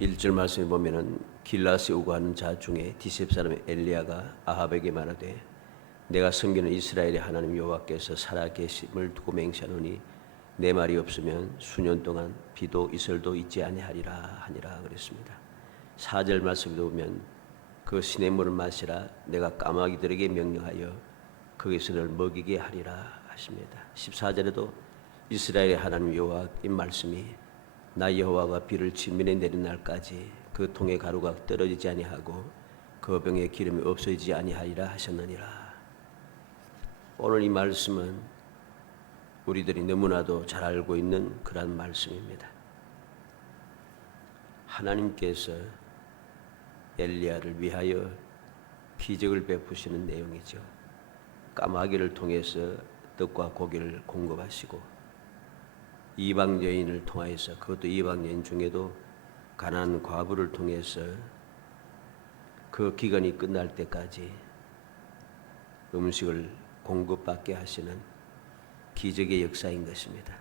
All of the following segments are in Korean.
1절 말씀에 보면은 길라스에 오고 하는 자 중에 디셉 사람 엘리야가 아합에게 말하되 내가 섬기는 이스라엘의 하나님 여호와께서 살아계심을 두고 맹세하노니 내 말이 없으면 수년 동안 비도 이슬도 있지 아니하리라 하니라 그랬습니다. 4절 말씀도 보면 그 시냇물을 마시라 내가 까마귀들에게 명령하여 거기서를 먹이게 하리라 하십니다. 14절에도 이스라엘의 하나님 여호와 이 말씀이 나 여호와가 비를 지면에 내린 날까지 그 통의 가루가 떨어지지 아니하고 그 병에 기름이 없어지지 아니하리라 하셨느니라. 오늘 이 말씀은 우리들이 너무나도 잘 알고 있는 그런 말씀입니다. 하나님께서 엘리야를 위하여 기적을 베푸시는 내용이죠. 까마귀를 통해서 떡과 고기를 공급하시고 이방 여인을 통하여서 그것도 이방 여인 중에도 가난한 과부를 통해서 그 기간이 끝날 때까지 음식을 공급받게 하시는 기적의 역사인 것입니다.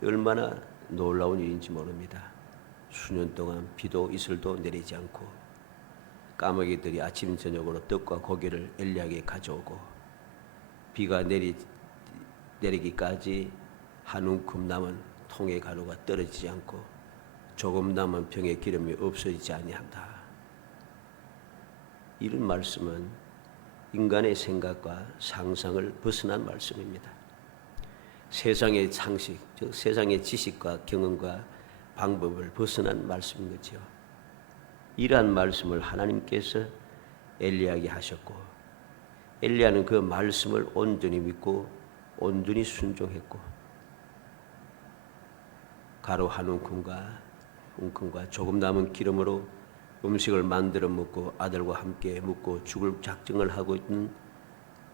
얼마나 놀라운 일인지 모릅니다. 수년 동안 비도 이슬도 내리지 않고 까마귀들이 아침 저녁으로 떡과 고기를 엘리야에게 가져오고 비가 내리기까지 한 움큼 남은 통의 가루가 떨어지지 않고 조금 남은 병의 기름이 없어지지 아니한다. 이런 말씀은 인간의 생각과 상상을 벗어난 말씀입니다. 세상의 상식, 즉 세상의 지식과 경험과 방법을 벗어난 말씀인 거죠. 이러한 말씀을 하나님께서 엘리야에게 하셨고 엘리야는 그 말씀을 온전히 믿고 온전히 순종했고 가루 한 움큼과 조금 남은 기름으로 음식을 만들어 먹고 아들과 함께 먹고 죽을 작정을 하고 있는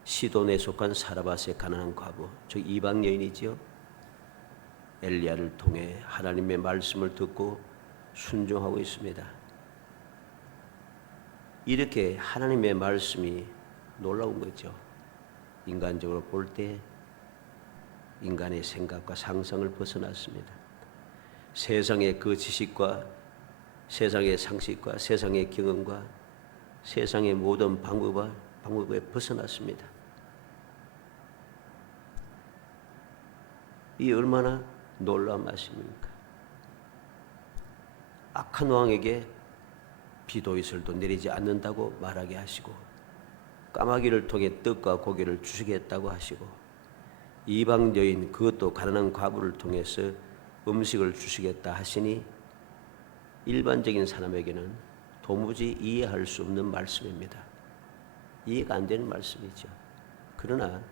시돈에 속한 사라밧의 가난한 과부, 즉 이방 여인이지요. 엘리야를 통해 하나님의 말씀을 듣고 순종하고 있습니다. 이렇게 하나님의 말씀이 놀라운 거죠. 인간적으로 볼 때 인간의 생각과 상상을 벗어났습니다. 세상의 그 지식과 세상의 상식과 세상의 경험과 세상의 모든 방법에 벗어났습니다. 이 얼마나 놀라운 말씀입니까? 악한 왕에게 비도 이슬도 내리지 않는다고 말하게 하시고 까마귀를 통해 떡과 고기를 주시겠다고 하시고 이방 여인 그것도 가난한 과부를 통해서 음식을 주시겠다 하시니 일반적인 사람에게는 도무지 이해할 수 없는 말씀입니다. 이해가 안 되는 말씀이죠. 그러나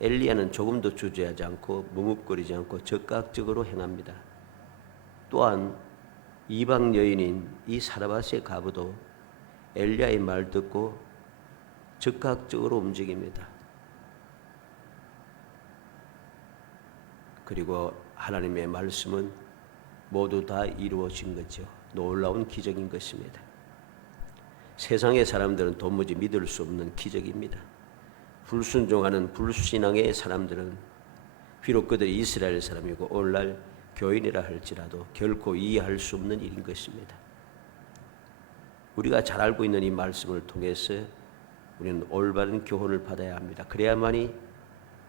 엘리야는 조금도 주저하지 않고 머뭇거리지 않고 적극적으로 행합니다. 또한 이방 여인인 이 사라밧의 과부도 엘리야의 말 듣고 적극적으로 움직입니다. 그리고 하나님의 말씀은 모두 다 이루어진 거죠. 놀라운 기적인 것입니다. 세상의 사람들은 도무지 믿을 수 없는 기적입니다. 불순종하는 불신앙의 사람들은 비록 그들이 이스라엘 사람이고 오늘날 교인이라 할지라도 결코 이해할 수 없는 일인 것입니다. 우리가 잘 알고 있는 이 말씀을 통해서 우리는 올바른 교훈을 받아야 합니다. 그래야만이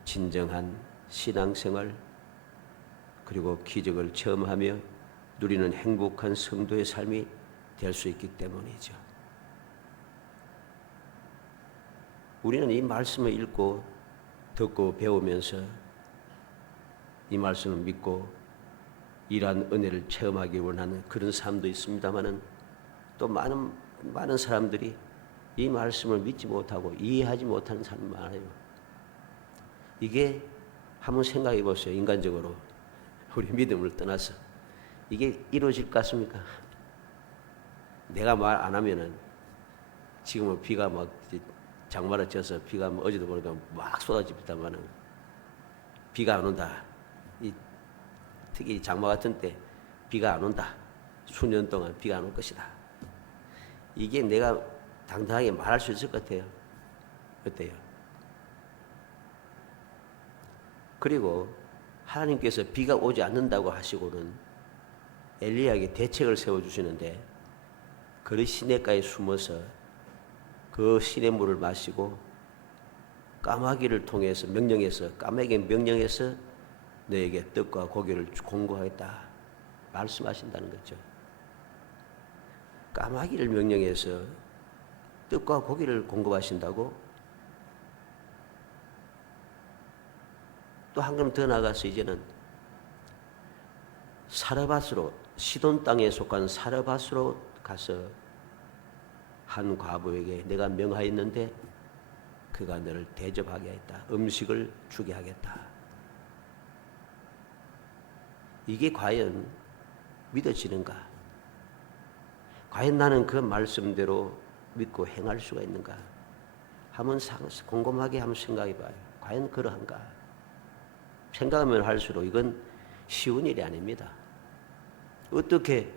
진정한 신앙생활 그리고 기적을 체험하며 누리는 행복한 성도의 삶이 될 수 있기 때문이죠. 우리는 이 말씀을 읽고 듣고 배우면서 이 말씀을 믿고 이러한 은혜를 체험하기 원하는 그런 사람도 있습니다만은 또 많은 사람들이 이 말씀을 믿지 못하고 이해하지 못하는 사람이 많아요. 이게 한번 생각해 보세요. 인간적으로 우리 믿음을 떠나서 이게 이루어질 것 같습니까? 내가 말 안 하면은 지금은 비가 막 장마를 져서 비가 어제도 보니까 막 쏟아집니다만은 비가 안 온다. 특히 장마 같은 때 비가 안 온다. 수년 동안 비가 안 올 것이다. 이게 내가 당당하게 말할 수 있을 것 같아요. 어때요? 그리고 하나님께서 비가 오지 않는다고 하시고는 엘리야에게 대책을 세워주시는데 그 시냇가에 숨어서 그 시냇물을 마시고 까마귀를 통해서 까마귀에게 명령해서 너에게 떡과 고기를 공급하겠다 말씀하신다는 거죠. 까마귀를 명령해서 떡과 고기를 공급하신다고? 또 한 걸음 더 나가서 이제는 사르밧으로, 시돈 땅에 속한 사르밧으로 가서 한 과부에게 내가 명하였는데 그가 너를 대접하게 하겠다. 음식을 주게 하겠다. 이게 과연 믿어지는가? 과연 나는 그 말씀대로 믿고 행할 수가 있는가? 한번 곰곰하게 한번 생각해 봐요. 과연 그러한가? 생각하면 할수록 이건 쉬운 일이 아닙니다. 어떻게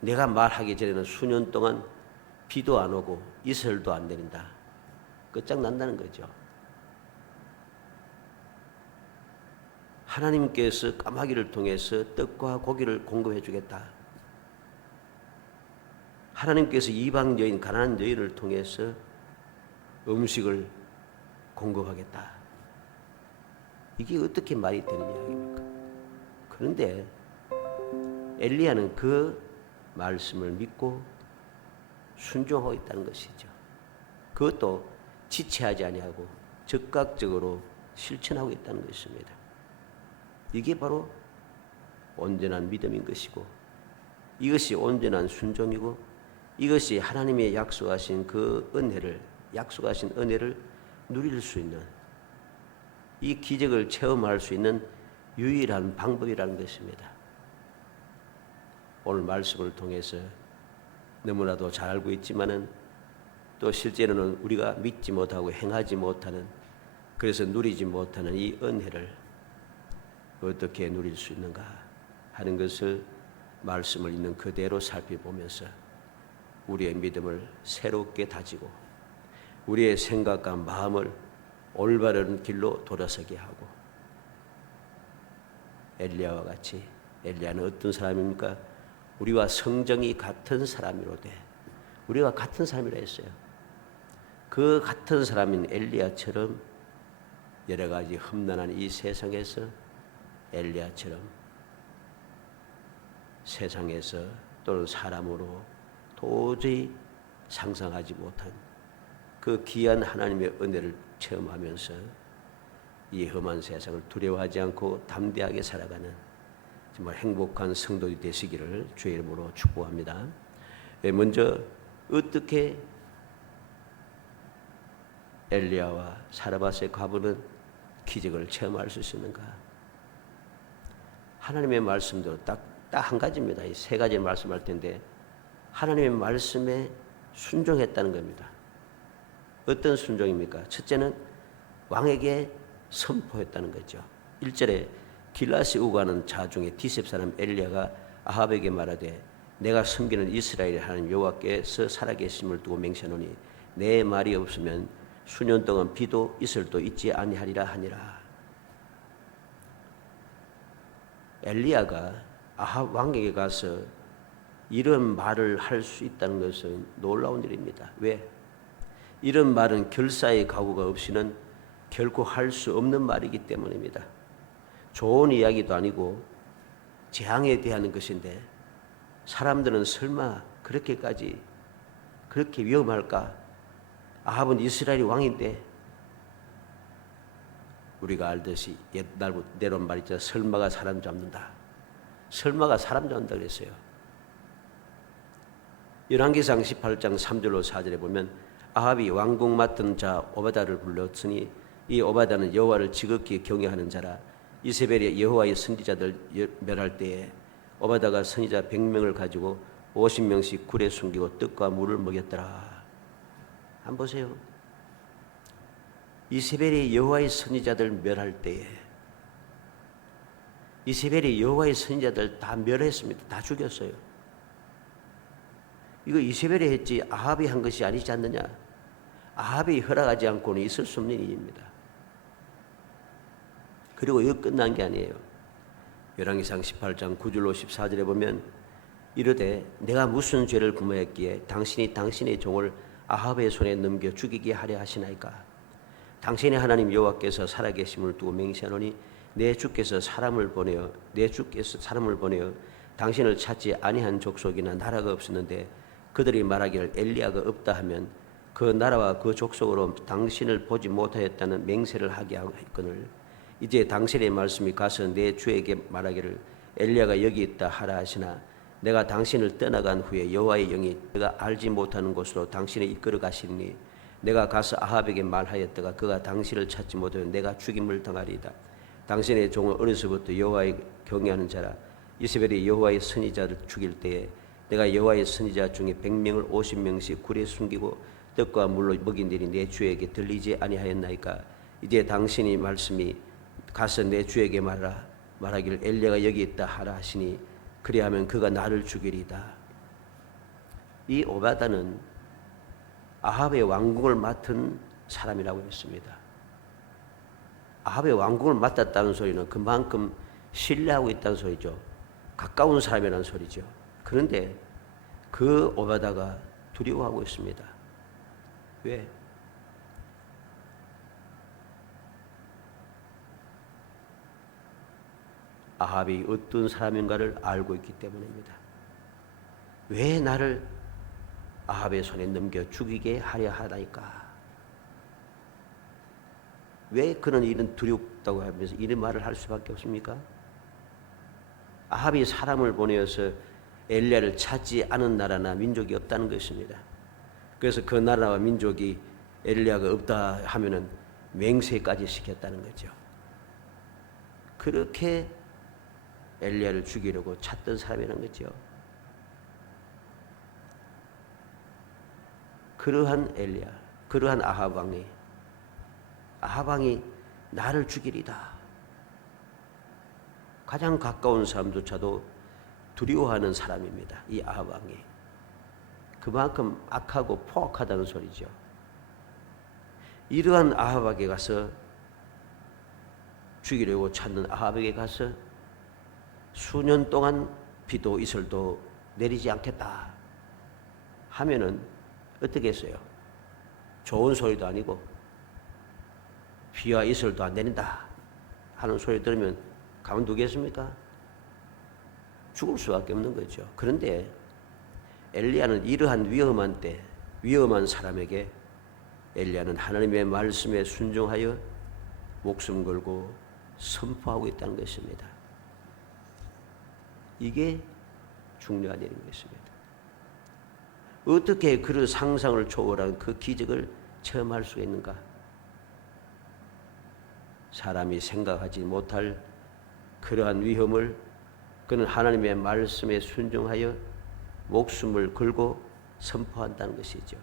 내가 말하기 전에는 수년 동안 비도 안 오고 이슬도 안 내린다. 끝장난다는 거죠. 하나님께서 까마귀를 통해서 떡과 고기를 공급해 주겠다. 하나님께서 이방 여인, 가난한 여인을 통해서 음식을 공급하겠다. 이게 어떻게 말이 되는 이야기입니까? 그런데 엘리야는 그 말씀을 믿고 순종하고 있다는 것이죠. 그것도 지체하지 아니하고 즉각적으로 실천하고 있다는 것입니다. 이게 바로 온전한 믿음인 것이고 이것이 온전한 순종이고 이것이 하나님의 약속하신 은혜를 누릴 수 있는 이 기적을 체험할 수 있는 유일한 방법이라는 것입니다. 오늘 말씀을 통해서 너무나도 잘 알고 있지만은 또 실제로는 우리가 믿지 못하고 행하지 못하는 그래서 누리지 못하는 이 은혜를 어떻게 누릴 수 있는가 하는 것을 말씀을 있는 그대로 살펴보면서 우리의 믿음을 새롭게 다지고 우리의 생각과 마음을 올바른 길로 돌아서게 하고 엘리야와 같이 엘리야는 어떤 사람입니까? 우리와 성정이 같은 사람이로되 우리가 같은 사람이라 했어요. 그 같은 사람인 엘리야처럼 여러 가지 험난한 이 세상에서 엘리야처럼 세상에서 또는 사람으로 도저히 상상하지 못한 그 귀한 하나님의 은혜를 체험하면서 이 험한 세상을 두려워하지 않고 담대하게 살아가는 정말 행복한 성도들이 되시기를 주의 이름으로 축복합니다. 먼저 어떻게 엘리야와 사르밧의 과부는 기적을 체험할 수 있는가? 하나님의 말씀대로 딱 한 가지입니다. 이 세 가지 말씀할 텐데 하나님의 말씀에 순종했다는 겁니다. 어떤 순종입니까? 첫째는 왕에게 선포했다는 거죠. 1절에 길라시 우가는 자 중에 디셉 사람 엘리야가 아합에게 말하되 내가 섬기는 이스라엘의 하나님 여호와께서 살아계심을 두고 맹세하노니 내 말이 없으면 수년 동안 비도 이슬도 있지 아니하리라 하니라. 엘리야가 아합 왕에게 가서 이런 말을 할 수 있다는 것은 놀라운 일입니다. 왜? 이런 말은 결사의 각오가 없이는 결코 할 수 없는 말이기 때문입니다. 좋은 이야기도 아니고 재앙에 대한 것인데 사람들은 설마 그렇게 위험할까? 아합은 이스라엘의 왕인데 우리가 알듯이 옛날부터 내려온 말 있잖아요. 설마가 사람 잡는다. 설마가 사람 잡는다 그랬어요. 열왕기상 18장 3절로 4절에 보면 아합이 왕궁 맡은 자 오바다를 불렀으니 이 오바다는 여호와를 지극히 경외하는 자라. 이세벨이 여호와의 선지자들 멸할 때에 오바다가 선지자 100명을 가지고 50명씩 굴에 숨기고 떡과 물을 먹였더라. 한번 보세요. 이세벨이 여호와의 선지자들 멸할 때에 이세벨이 여호와의 선지자들 다 멸했습니다. 다 죽였어요. 이거 이세벨이 했지 아합이 한 것이 아니지 않느냐? 아합이 허락하지 않고는 있을 수 없는 일입니다. 그리고 이거 끝난 게 아니에요. 열왕기상 18장 9절로 14절에 보면 이르되 내가 무슨 죄를 범하였기에 당신이 당신의 종을 아합의 손에 넘겨 죽이게 하려 하시나이까. 당신의 하나님 여호와께서 살아계심을 두고 맹세하노니 내 주께서 사람을 보내어 당신을 찾지 아니한 족속이나 나라가 없었는데 그들이 말하기를 엘리야가 없다 하면 그 나라와 그 족속으로 당신을 보지 못하였다는 맹세를 하게 하거늘 이제 당신의 말씀이 가서 내 주에게 말하기를 엘리야가 여기 있다 하라 하시나 내가 당신을 떠나간 후에 여호와의 영이 내가 알지 못하는 곳으로 당신을 이끌어 가시니 내가 가서 아합에게 말하였다가 그가 당신을 찾지 못하여 내가 죽임을 당하리이다. 당신의 종은 어려서부터 여호와의 경외하는 자라. 이세벨이 여호와의 선지자를 죽일 때에 내가 여호와의 선지자 중에 100명을 50명씩 굴에 숨기고 떡과 물로 먹인 일이 내 주에게 들리지 아니하였나이까. 이제 당신이 말씀이 가서 내 주에게 말하기를 엘리야가 여기 있다 하라 하시니 그리하면 그가 나를 죽이리이다. 이 오바다는 아합의 왕궁을 맡은 사람이라고 했습니다. 아합의 왕궁을 맡았다는 소리는 그만큼 신뢰하고 있다는 소리죠. 가까운 사람이라는 소리죠. 그런데 그 오바다가 두려워하고 있습니다. 왜? 아합이 어떤 사람인가를 알고 있기 때문입니다. 왜 나를 아합의 손에 넘겨 죽이게 하려 하나이까? 왜 그는 이런 두렵다고 하면서 이런 말을 할 수밖에 없습니까? 아합이 사람을 보내어서 엘리야를 찾지 않은 나라나 민족이 없다는 것입니다. 그래서 그 나라와 민족이 엘리야가 없다 하면은 맹세까지 시켰다는 거죠. 그렇게 엘리야를 죽이려고 찾던 사람이라는 거죠. 그러한 엘리야, 그러한 아합 왕이 나를 죽이리다. 가장 가까운 사람조차도 두려워하는 사람입니다. 이 아합 왕이. 그만큼 악하고 포악하다는 소리죠. 이러한 아합에게 가서 죽이려고 찾는 아합에게 가서 수년 동안 비도 이슬도 내리지 않겠다 하면은 어떻게 했어요? 좋은 소리도 아니고 비와 이슬도 안 내린다 하는 소리 들으면 가만두겠습니까? 죽을 수밖에 없는 거죠. 그런데 엘리야는 이러한 위험한 때, 위험한 사람에게 엘리야는 하나님의 말씀에 순종하여 목숨 걸고 선포하고 있다는 것입니다. 이게 중요한 일인 것입니다. 어떻게 그 상상을 초월한 그 기적을 체험할 수 있는가? 사람이 생각하지 못할 그러한 위험을 그는 하나님의 말씀에 순종하여 목숨을 걸고 선포한다는 것이죠.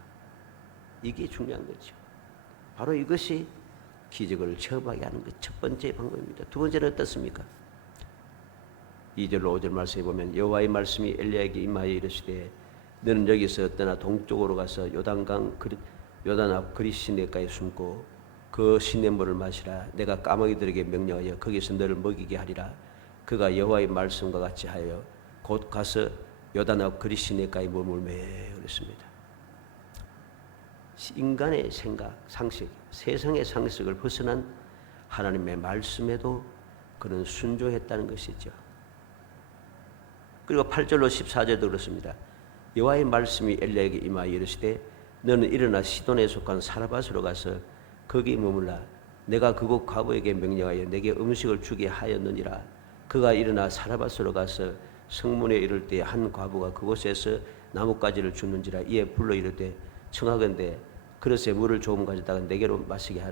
이게 중요한 거죠. 바로 이것이 기적을 체험하게 하는 것 첫 번째 방법입니다. 두 번째는 어떻습니까? 2절로 5절 말씀에 보면 여호와의 말씀이 엘리야에게 임하여 이르시되 너는 여기서 떠나 동쪽으로 가서 요단 앞 그리 시내가에 숨고 그 시냇물을 마시라. 내가 까마귀들에게 명령하여 거기서 너를 먹이게 하리라. 그가 여호와의 말씀과 같이 하여 곧 가서 요단 앞 그리 시내가에 머물매. 그랬습니다. 인간의 생각, 상식, 세상의 상식을 벗어난 하나님의 말씀에도 그는 순종했다는 것이죠. 그리고 8절로 14절도 그렇습니다. 여호와의 말씀이 엘리야에게 임하여 이르시되 너는 일어나 시돈에 속한 사르밧으로 가서 거기 머물라. 내가 그곳 과부에게 명령하여 내게 음식을 주게 하였느니라. 그가 일어나 사르밧으로 가서 성문에 이를 때 한 과부가 그곳에서 나뭇가지를 줍는지라. 이에 불러 이르되 청하건대 그릇에 물을 조금 가져다가 내게로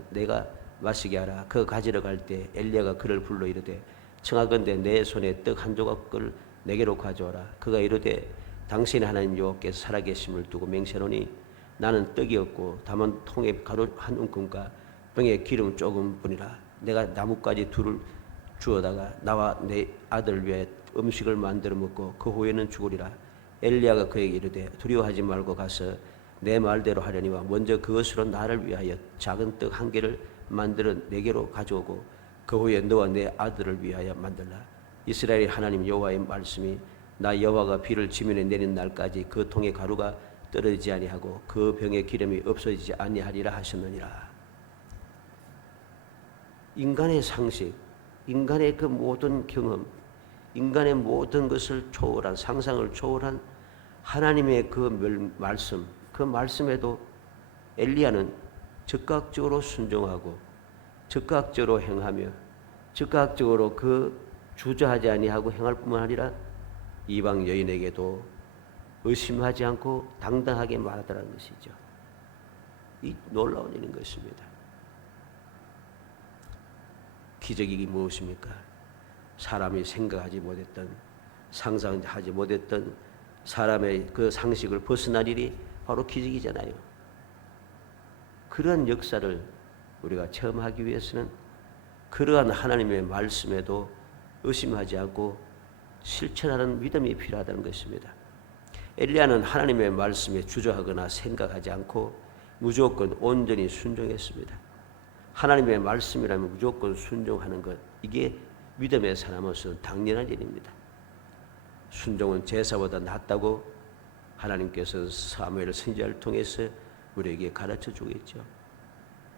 내가 마시게 하라. 그 가지러 갈 때 엘리야가 그를 불러 이르되 청하건대 내 손에 떡 한 조각을 내게로 가져오라. 그가 이르되 당신의 하나님 여호와께서 살아계심을 두고 맹세하노니 나는 떡이 없고 다만 통에 가루 한 움큼과 병에 기름 조금 뿐이라. 내가 나뭇가지 둘을 주어다가 나와 내 아들을 위하여 음식을 만들어 먹고 그 후에는 죽으리라. 엘리야가 그에게 이르되 두려워하지 말고 가서 내 말대로 하려니와 먼저 그것으로 나를 위하여 작은 떡 한 개를 만들어 내게로 가져오고 그 후에 너와 내 아들을 위하여 만들라. 이스라엘 하나님 여호와의 말씀이 나 여호와가 비를 지면에 내린 날까지 그 통의 가루가 떨어지지 아니하고 그 병의 기름이 없어지지 아니하리라 하셨느니라. 인간의 상식, 인간의 그 모든 경험, 인간의 모든 것을 초월한, 상상을 초월한 하나님의 그 말씀, 그 말씀에도 엘리야는 즉각적으로 순종하고 즉각적으로 행하며 즉각적으로 그 주저하지 아니하고 행할 뿐만 아니라 이방 여인에게도 의심하지 않고 당당하게 말하더라는 것이죠. 이 놀라운 일인 것입니다. 기적이 무엇입니까? 사람이 생각하지 못했던, 상상하지 못했던 사람의 그 상식을 벗어난 일이 바로 기적이잖아요. 그러한 역사를 우리가 체험하기 위해서는 그러한 하나님의 말씀에도 의심하지 않고 실천하는 믿음이 필요하다는 것입니다. 엘리야는 하나님의 말씀에 주저하거나 생각하지 않고 무조건 온전히 순종했습니다. 하나님의 말씀이라면 무조건 순종하는 것, 이게 믿음의 사람으로서는 당연한 일입니다. 순종은 제사보다 낫다고 하나님께서 사무엘 선지자를 통해서 우리에게 가르쳐 주겠죠.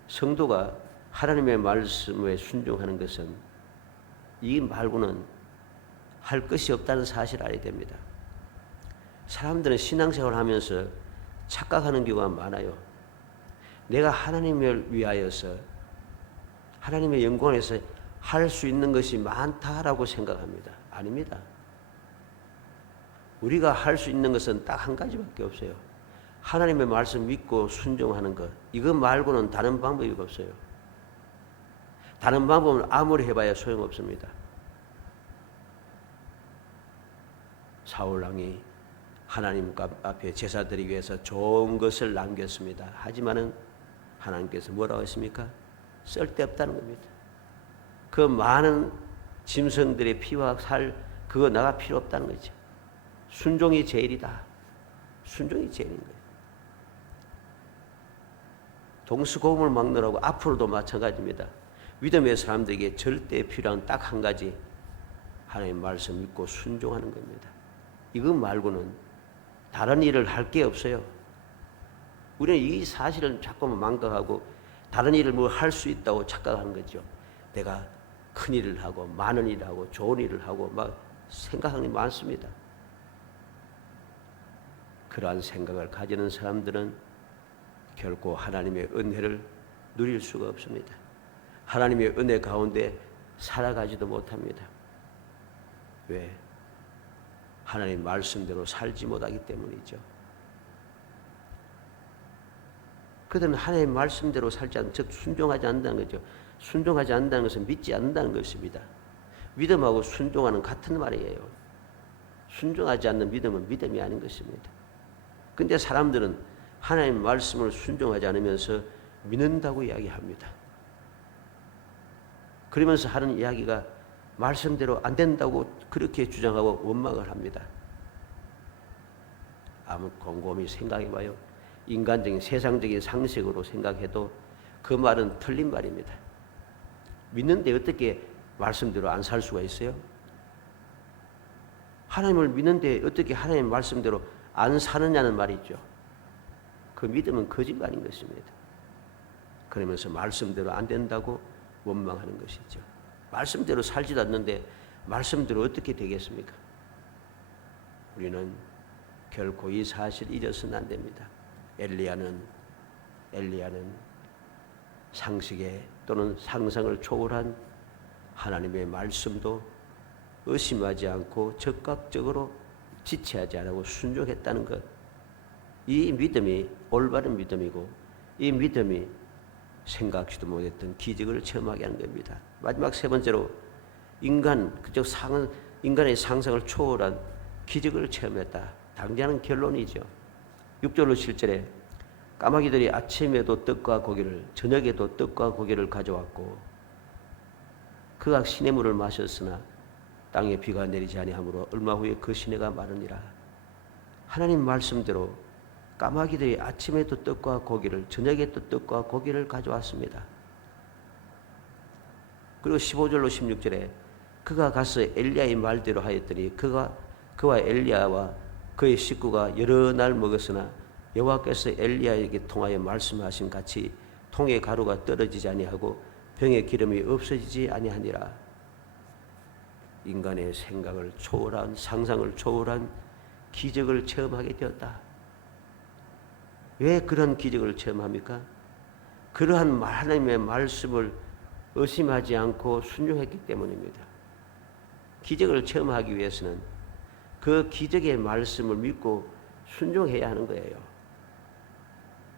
성도가 하나님의 말씀에 순종하는 것은 이 말고는 할 것이 없다는 사실을 알아야 됩니다. 사람들은 신앙생활을 하면서 착각하는 경우가 많아요. 내가 하나님을 위하여서 하나님의 영광을 위해서 할 수 있는 것이 많다라고 생각합니다. 아닙니다. 우리가 할 수 있는 것은 딱 한 가지밖에 없어요. 하나님의 말씀 믿고 순종하는 것. 이거 말고는 다른 방법이 없어요. 다른 방법은 아무리 해봐야 소용없습니다. 사울왕이 하나님 앞에 제사 드리기 위해서 좋은 것을 남겼습니다. 하지만은 하나님께서 뭐라고 했습니까? 쓸데없다는 겁니다. 그 많은 짐승들의 피와 살, 그거 나가 필요 없다는 거죠. 순종이 제일이다. 순종이 제일인 거예요. 동수고금을 막느라고 앞으로도 마찬가지입니다. 믿음의 사람들에게 절대 필요한 딱 한 가지, 하나님 말씀 믿고 순종하는 겁니다. 이거 말고는 다른 일을 할 게 없어요. 우리는 이 사실을 자꾸만 망각하고 다른 일을 뭐 할 수 있다고 착각하는 거죠. 내가 큰 일을 하고 많은 일을 하고 좋은 일을 하고 막 생각하는 게 많습니다. 그러한 생각을 가지는 사람들은 결코 하나님의 은혜를 누릴 수가 없습니다. 하나님의 은혜 가운데 살아가지도 못합니다. 왜? 하나님 말씀대로 살지 못하기 때문이죠. 그들은 하나님 말씀대로 살지 않는, 즉 순종하지 않는다는 거죠. 순종하지 않는다는 것은 믿지 않는다는 것입니다. 믿음하고 순종하는 같은 말이에요. 순종하지 않는 믿음은 믿음이 아닌 것입니다. 근데 사람들은 하나님 말씀을 순종하지 않으면서 믿는다고 이야기합니다. 그러면서 하는 이야기가 말씀대로 안 된다고 그렇게 주장하고 원망을 합니다. 아무 곰곰이 생각해봐요. 인간적인 세상적인 상식으로 생각해도 그 말은 틀린 말입니다. 믿는데 어떻게 말씀대로 안 살 수가 있어요? 하나님을 믿는데 어떻게 하나님 말씀대로 안 사느냐는 말이죠. 그 믿음은 거짓말인 것입니다. 그러면서 말씀대로 안 된다고 원망하는 것이죠. 말씀대로 살지도 않는데 말씀대로 어떻게 되겠습니까? 우리는 결코 이 사실 잊어서는 안 됩니다. 엘리야는 상식에 또는 상상을 초월한 하나님의 말씀도 의심하지 않고 적극적으로 지체하지 않고 순종했다는 것. 이 믿음이 올바른 믿음이고 이 믿음이 생각지도 못했던 기적을 체험하게 하는 겁니다. 마지막 세 번째로 인간의 상상을 초월한 기적을 체험했다. 당장은 결론이죠. 6절로 7절에 까마귀들이 아침에도 떡과 고기를 저녁에도 떡과 고기를 가져왔고 그가 시냇물을 마셨으나 땅에 비가 내리지 아니하므로 얼마 후에 그 시내가 마르니라. 하나님 말씀대로 까마귀들이 아침에도 떡과 고기를 저녁에도 떡과 고기를 가져왔습니다. 그리고 15절로 16절에 그가 가서 엘리야의 말대로 하였더니 그와 엘리야와 그의 식구가 여러 날 먹었으나 여호와께서 엘리야에게 통하여 말씀하신 같이 통의 가루가 떨어지지 아니하고 병의 기름이 없어지지 아니하니라. 인간의 생각을 초월한, 상상을 초월한 기적을 체험하게 되었다. 왜 그런 기적을 체험합니까? 그러한 하나님의 말씀을 의심하지 않고 순종했기 때문입니다. 기적을 체험하기 위해서는 그 기적의 말씀을 믿고 순종해야 하는 거예요.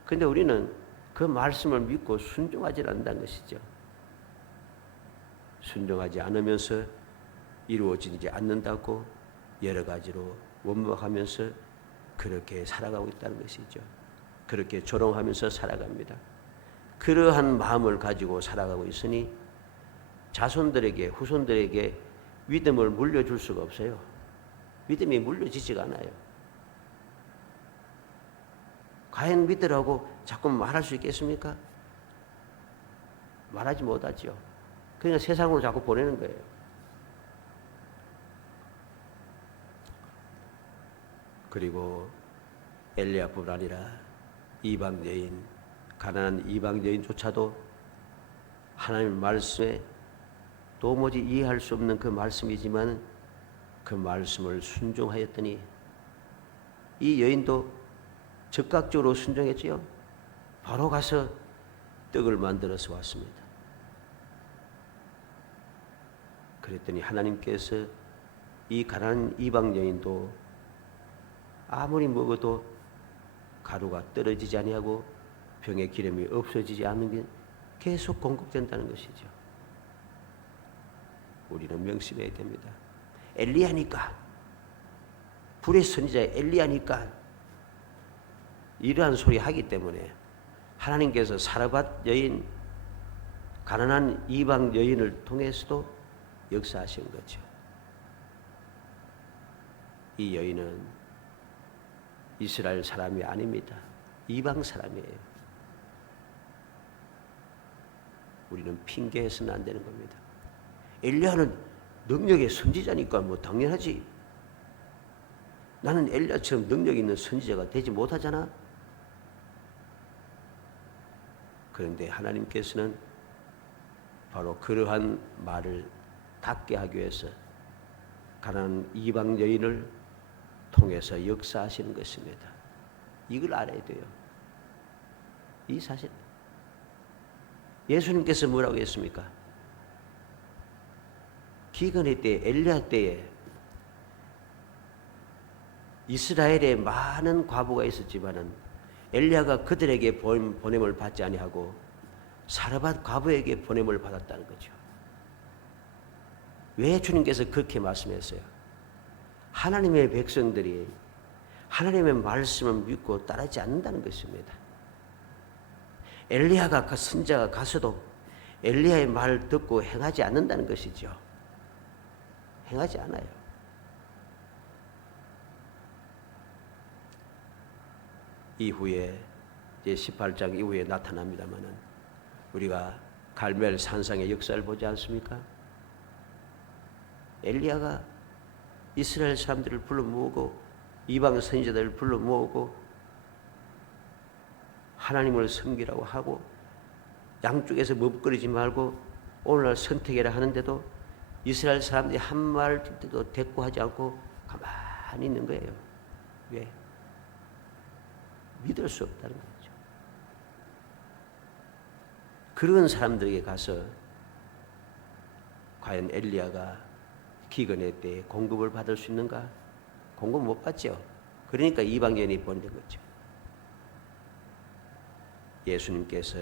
그런데 우리는 그 말씀을 믿고 순종하지 않는다는 것이죠. 순종하지 않으면서 이루어지지 않는다고 여러 가지로 원망하면서 그렇게 살아가고 있다는 것이죠. 그렇게 조롱하면서 살아갑니다. 그러한 마음을 가지고 살아가고 있으니 자손들에게, 후손들에게 믿음을 물려줄 수가 없어요. 믿음이 물려지지가 않아요. 과연 믿으라고 자꾸 말할 수 있겠습니까? 말하지 못하죠. 그러니까 세상으로 자꾸 보내는 거예요. 그리고 엘리야뿐 아니라 이방 여인, 가난한 이방 여인조차도 하나님의 말씀에 도무지 이해할 수 없는 그 말씀이지만 그 말씀을 순종하였더니 이 여인도 즉각적으로 순종했지요. 바로 가서 떡을 만들어서 왔습니다. 그랬더니 하나님께서 이 가난한 이방 여인도 아무리 먹어도 가루가 떨어지지 아니하고 병의 기름이 없어지지 않는 게 계속 공급된다는 것이죠. 우리는 명심해야 됩니다. 엘리야니까, 불의 선지자 엘리야니까 이러한 소리 하기 때문에 하나님께서 사르밧 여인, 가난한 이방 여인을 통해서도 역사하신 거죠. 이 여인은 이스라엘 사람이 아닙니다. 이방 사람이에요. 우리는 핑계해서는 안 되는 겁니다. 엘리야는 능력의 선지자니까 뭐 당연하지. 나는 엘리야처럼 능력 있는 선지자가 되지 못하잖아. 그런데 하나님께서는 바로 그러한 말을 닿게 하기 위해서 가난한 이방 여인을 통해서 역사하시는 것입니다. 이걸 알아야 돼요. 이 사실. 예수님께서 뭐라고 했습니까? 기근의 때, 엘리야 때에 이스라엘에 많은 과부가 있었지만은 엘리야가 그들에게 보냄을 받지 아니하고 사르밧 과부에게 보냄을 받았다는 거죠. 왜 주님께서 그렇게 말씀했어요? 하나님의 백성들이 하나님의 말씀을 믿고 따르지 않는다는 것입니다. 엘리야가 그 선지자가 가서도 엘리야의 말을 듣고 행하지 않는다는 것이죠. 행하지 않아요. 이후에 이제 18장 이후에 나타납니다마는 우리가 갈멜 산상의 역사를 보지 않습니까? 엘리야가 이스라엘 사람들을 불러 모으고 이방 선지자들을 불러 모으고 하나님을 섬기라고 하고 양쪽에서 머뭇거리지 말고 오늘날 선택해라 하는데도 이스라엘 사람들이 한 말 때도 대꾸하지 않고 가만히 있는 거예요. 왜? 믿을 수 없다는 거죠. 그런 사람들에게 가서 과연 엘리야가 기근의 때에 공급을 받을 수 있는가? 공급 못 받죠. 그러니까 이방인이 보내는 거죠. 예수님께서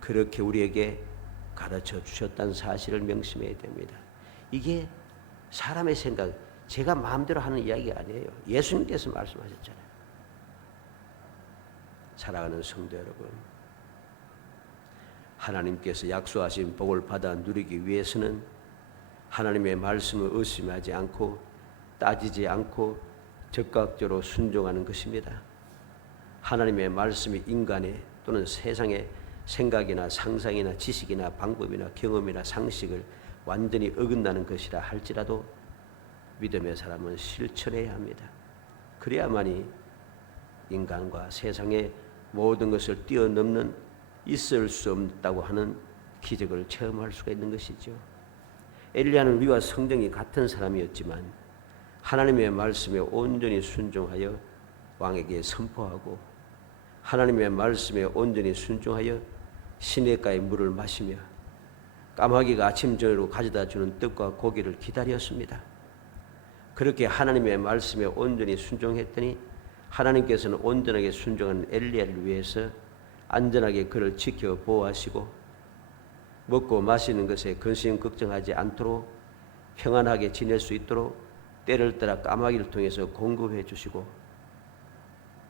그렇게 우리에게 가르쳐 주셨다는 사실을 명심해야 됩니다. 이게 사람의 생각, 제가 마음대로 하는 이야기가 아니에요. 예수님께서 말씀하셨잖아요. 사랑하는 성도 여러분, 하나님께서 약속하신 복을 받아 누리기 위해서는 하나님의 말씀을 의심하지 않고 따지지 않고 적극적으로 순종하는 것입니다. 하나님의 말씀이 인간의 또는 세상의 생각이나 상상이나 지식이나 방법이나 경험이나 상식을 완전히 어긋나는 것이라 할지라도 믿음의 사람은 실천해야 합니다. 그래야만이 인간과 세상의 모든 것을 뛰어넘는 있을 수 없다고 하는 기적을 체험할 수가 있는 것이죠. 엘리야는 우리와 성정이 같은 사람이었지만 하나님의 말씀에 온전히 순종하여 왕에게 선포하고 하나님의 말씀에 온전히 순종하여 시냇가의 물을 마시며 까마귀가 아침 저녁으로 가져다 주는 떡과 고기를 기다렸습니다. 그렇게 하나님의 말씀에 온전히 순종했더니 하나님께서는 온전하게 순종하는 엘리야를 위해서 안전하게 그를 지켜 보호하시고 먹고 마시는 것에 근심 걱정하지 않도록 평안하게 지낼 수 있도록 때를 따라 까마귀를 통해서 공급해 주시고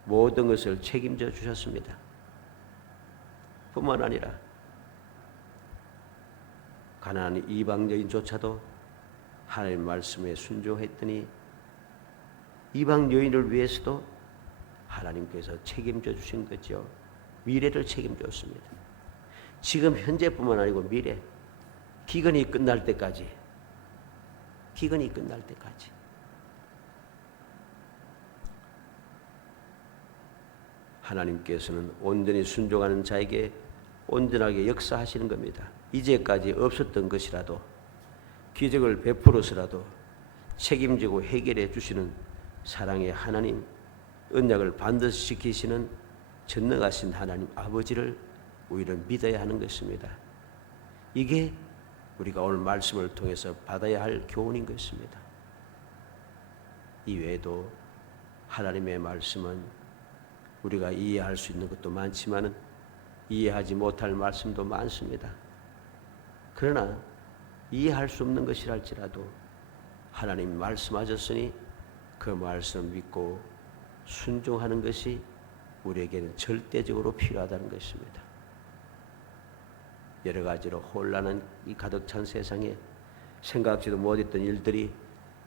모든 것을 책임져 주셨습니다. 뿐만 아니라 가난한 이방 여인조차도 하나님 말씀에 순종했더니 이방 여인을 위해서도 하나님께서 책임져 주신 거죠. 미래를 책임졌습니다. 지금 현재뿐만 아니고 미래, 기근이 끝날 때까지, 기근이 끝날 때까지. 하나님께서는 온전히 순종하는 자에게 온전하게 역사하시는 겁니다. 이제까지 없었던 것이라도 기적을 베풀어서라도 책임지고 해결해 주시는 사랑의 하나님, 언약을 반드시 지키시는 전능하신 하나님 아버지를 우리는 믿어야 하는 것입니다. 이게 우리가 오늘 말씀을 통해서 받아야 할 교훈인 것입니다. 이외에도 하나님의 말씀은 우리가 이해할 수 있는 것도 많지만 이해하지 못할 말씀도 많습니다. 그러나 이해할 수 없는 것이랄지라도 하나님 말씀하셨으니 그 말씀 믿고 순종하는 것이 우리에게는 절대적으로 필요하다는 것입니다. 여러 가지로 혼란한 이 가득 찬 세상에 생각지도 못했던 일들이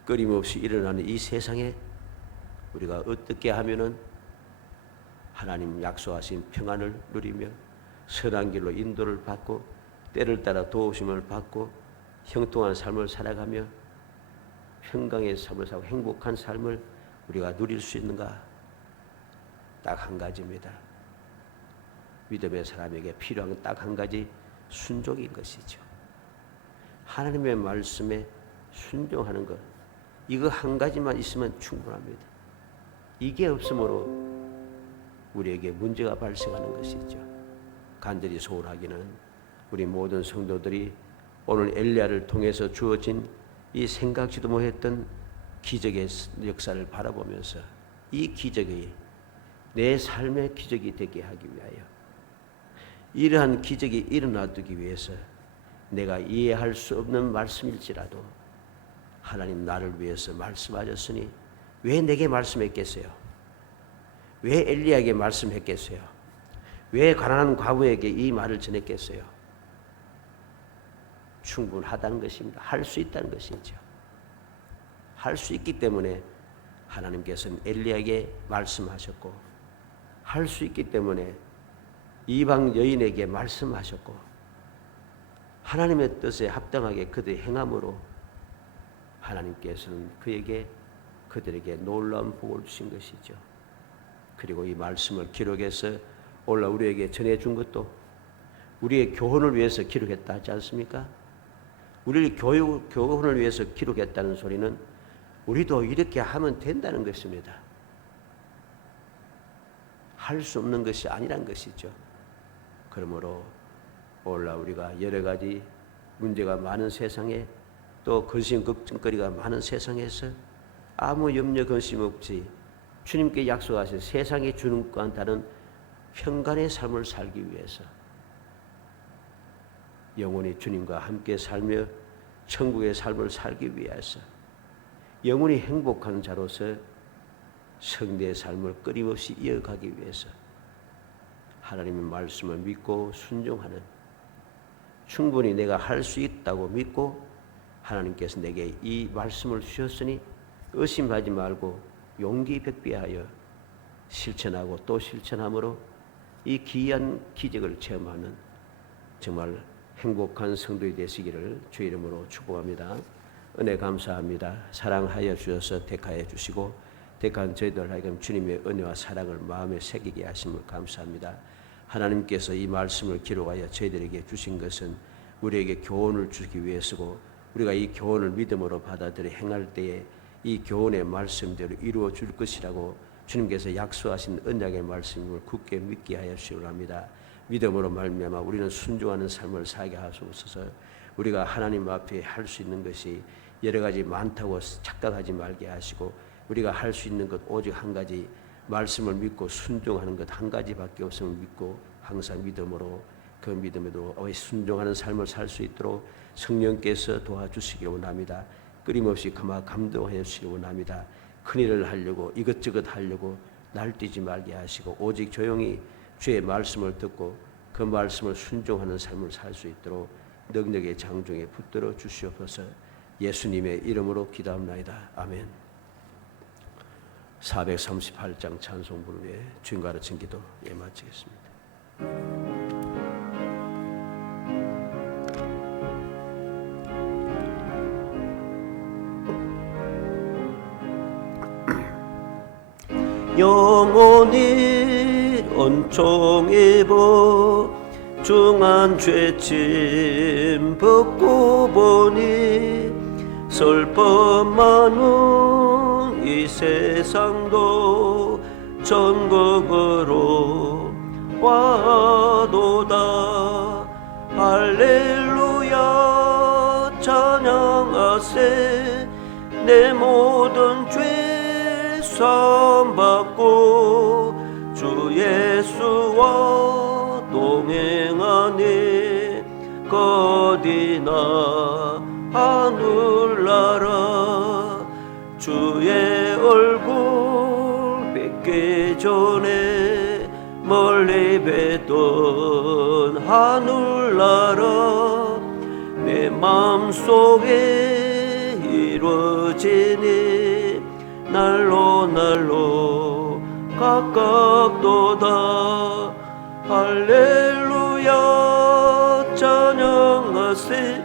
끊임없이 일어나는 이 세상에 우리가 어떻게 하면은 하나님 약속하신 평안을 누리며 선한 길로 인도를 받고 때를 따라 도우심을 받고 형통한 삶을 살아가며 평강의 삶을 살고 행복한 삶을 우리가 누릴 수 있는가? 딱 한 가지입니다. 믿음의 사람에게 필요한 건 딱 한 가지, 순종인 것이죠. 하나님의 말씀에 순종하는 것, 이거 한 가지만 있으면 충분합니다. 이게 없으므로 우리에게 문제가 발생하는 것이죠. 간절히 소원하기는 우리 모든 성도들이 오늘 엘리야를 통해서 주어진 이 생각지도 못했던 기적의 역사를 바라보면서 이 기적이 내 삶의 기적이 되게 하기 위하여 이러한 기적이 일어나두기 위해서 내가 이해할 수 없는 말씀일지라도 하나님 나를 위해서 말씀하셨으니 왜 내게 말씀했겠어요? 왜 엘리야에게 말씀했겠어요? 왜 가난한 과부에게 이 말을 전했겠어요? 충분하다는 것입니다. 할 수 있다는 것이죠. 할 수 있기 때문에 하나님께서는 엘리야에게 말씀하셨고 할 수 있기 때문에 이방 여인에게 말씀하셨고 하나님의 뜻에 합당하게 그들의 행함으로 하나님께서는 그들에게 놀라운 복을 주신 것이죠. 그리고 이 말씀을 기록해서 올라 우리에게 전해준 것도 우리의 교훈을 위해서 기록했다 하지 않습니까? 우리를 교훈을 위해서 기록했다는 소리는 우리도 이렇게 하면 된다는 것입니다. 할 수 없는 것이 아니란 것이죠. 그러므로 올라 우리가 여러 가지 문제가 많은 세상에 또 근심 걱정거리가 많은 세상에서 아무 염려 근심 없이 주님께 약속하신 세상에 주는 것과는 다른 평강의 삶을 살기 위해서 영원히 주님과 함께 살며 천국의 삶을 살기 위해서 영원히 행복한 자로서 성대의 삶을 끊임없이 이어가기 위해서 하나님의 말씀을 믿고 순종하는 충분히 내가 할 수 있다고 믿고 하나님께서 내게 이 말씀을 주셨으니 의심하지 말고 용기 백비하여 실천하고 또 실천함으로 이 귀한 기적을 체험하는 정말 행복한 성도이 되시기를 주의 이름으로 축복합니다. 은혜 감사합니다. 사랑하여 주셔서 택하여 주시고 택한 저희들 하여금 주님의 은혜와 사랑을 마음에 새기게 하심을 감사합니다. 하나님께서 이 말씀을 기록하여 저희들에게 주신 것은 우리에게 교훈을 주기 위해서고, 우리가 이 교훈을 믿음으로 받아들여 행할 때에 이 교훈의 말씀대로 이루어 줄 것이라고 주님께서 약속하신 언약의 말씀을 굳게 믿게 하여 주시기 합니다. 믿음으로 말미암아 우리는 순종하는 삶을 살게 하소서. 우리가 하나님 앞에 할 수 있는 것이 여러 가지 많다고 착각하지 말게 하시고, 우리가 할 수 있는 것 오직 한 가지, 말씀을 믿고 순종하는 것 한 가지밖에 없음을 믿고 항상 믿음으로, 그 믿음에도 순종하는 삶을 살 수 있도록 성령께서 도와주시기 원합니다. 끊임없이 감동하여 주시기 원합니다. 큰일을 하려고 이것저것 하려고 날뛰지 말게 하시고, 오직 조용히 주의 말씀을 듣고 그 말씀을 순종하는 삶을 살 수 있도록 능력의 장중에 붙들어 주시옵소서. 예수님의 이름으로 기도합나이다. 아멘. 438장 찬송 부르에 주님 가르친 기도 마치겠습니다. 영혼이 온총 입어 중한 죄짐 벗고 보니 슬픔 많은 이 세상도 천국으로 와도다. 할렐루야 찬양하세. 내 모든 죄 사함받고 주 예수와 동행하니 어디나 하늘나라. 주의 얼굴 뵙기 전에 멀리 뵀던 하늘나라. 내 마음속에 이루어지니 날로 날로 가깝도다. 할렐루야 찬양하세.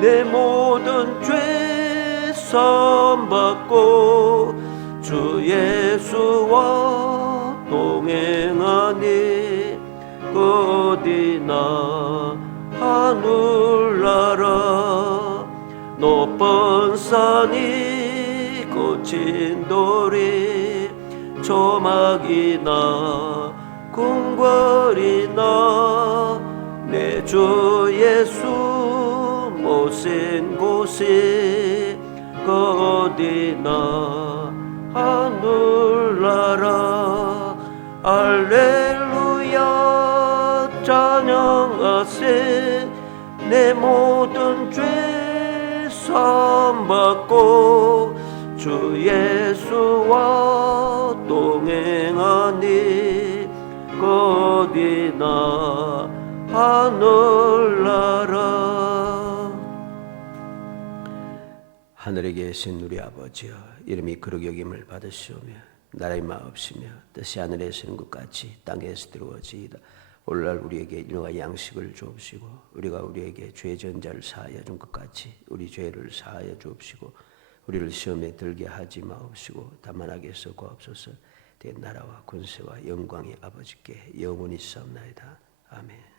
내 모든 죄 사함받고 주 예수와 동행하니 어디나 하늘나라. 높은 산이 거친 돌이 조막이나 궁궐이나 내 주 예수 모신 곳이 어디나 하늘나라. 할렐루야 찬양하세. 내 모든 죄 사함받고 주 예수와 동행하니 어디나 하늘나라. 하늘에 계신 우리 아버지여, 이름이 거룩히 여김을 받으시오며 나라의 마옵시며 뜻이 하늘에 서는 것 같이 땅에서 이루어지이다. 오늘날 우리에게 일용할 양식을 주옵시고, 우리가 우리에게 죄 진 자를 사하여 준 것 같이 우리 죄를 사하여 주옵시고, 우리를 시험에 들게 하지 마옵시고 다만 악에서 구하옵소서. 내 나라와 권세와 영광이 아버지께 영원히 있사옵나이다. 아멘.